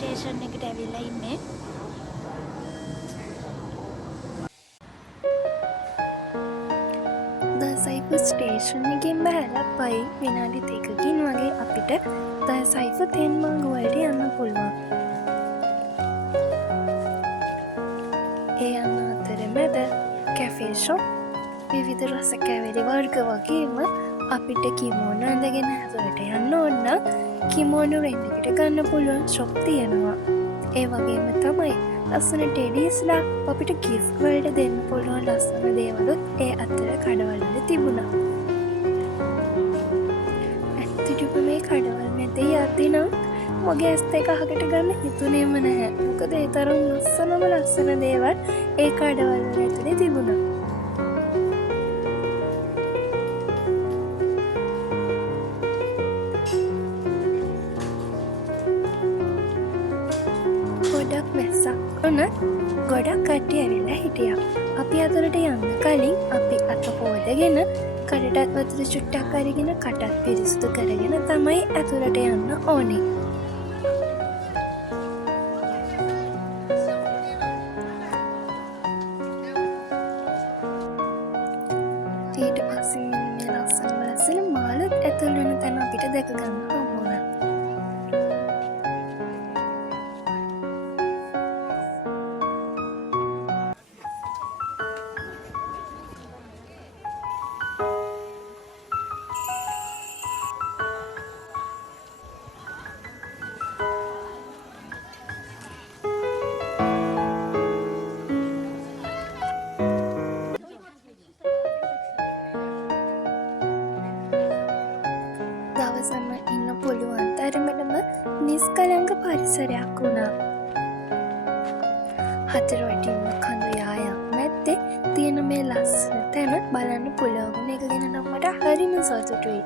Station එකට ඇවිල්ලා ඉන්නේ. දසයිපු ස්ටේෂන් එකෙන් බැලලා පයි විනාඩි 2කින් වගේ අපිට දසයිපු තෙන්මංගුවලට යන්න පුළුවන්. ඒ යන අතරමැද කැෆේ ෂොප් විවිධ රස කැවිලි වර්ග වගේම අපිට කිමෝන ඇඳගෙන ඇතුළට යන්න ඕන කිමෝනු රෙන්ට්කට ගන්න පුළුවන් ෂොප් තියෙනවා. ඒ වගේම තමයි ලස්සන ටෙඩීස්ලා අපිට ගිෆ්ට් වලට දෙන්න පුළුවන් ලස්සන දේවලුත් ඒ අතර කඩවලද තිබුණා. ඇත්තටම මේ කඩවල් මැදේ යද්දී නම් මගේ ඇස් දෙක අහකට ගන්න හිතුනේම නැහැ. මොකද ඒ තරම් ලස්සන දේවල් ඒ කඩවල් වල ඇතුලේ තිබුණා. ගොඩක් වැස්සක් වුණත් ගොඩක් කට්ටිය ඇවිල්ලා හිටියා. අපි අතරට යන්න කලින් අපි අත හොදගෙන කටටත් වතුර චුට්ටක් අරගෙන කටත් පිරිසිදු කරගෙන තමයි ඇතුළට යන්න ඕනේ. ඊට පස්සේ මේ ලස්සන මාළුත් ඇතුළ වෙන තැන අපිට දැක ගන්න හම්බුණා. දවසම ඉන්න පුළුවන් තරමටම නිස්කලංක පරිසරයක් වුණා. හතරවටින්ම කඳු යායක් මැද්දේ තියෙන මේ ලස්සන තැන බලන්න පුළුවන් එක ගැන නම් මට හරිම සතුටුයි.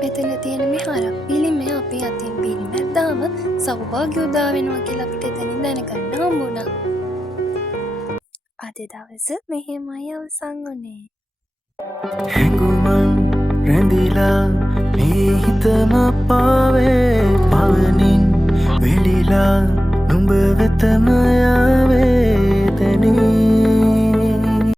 මෙතන තියෙන මේ හරක් පිළිමය අපි අතින් පිළිමැද්දාම සෞභාග්‍ය උදා වෙනවා කියලා අපිට එතනින් දැනගන්න හම්බුණා. අද දවස මෙහෙමයි අවසන් වුණේ. හැඟුමන් රැඳිලා මේ හිතම පාවේ පවනින් වෙලිලා නුඹ වෙතම යා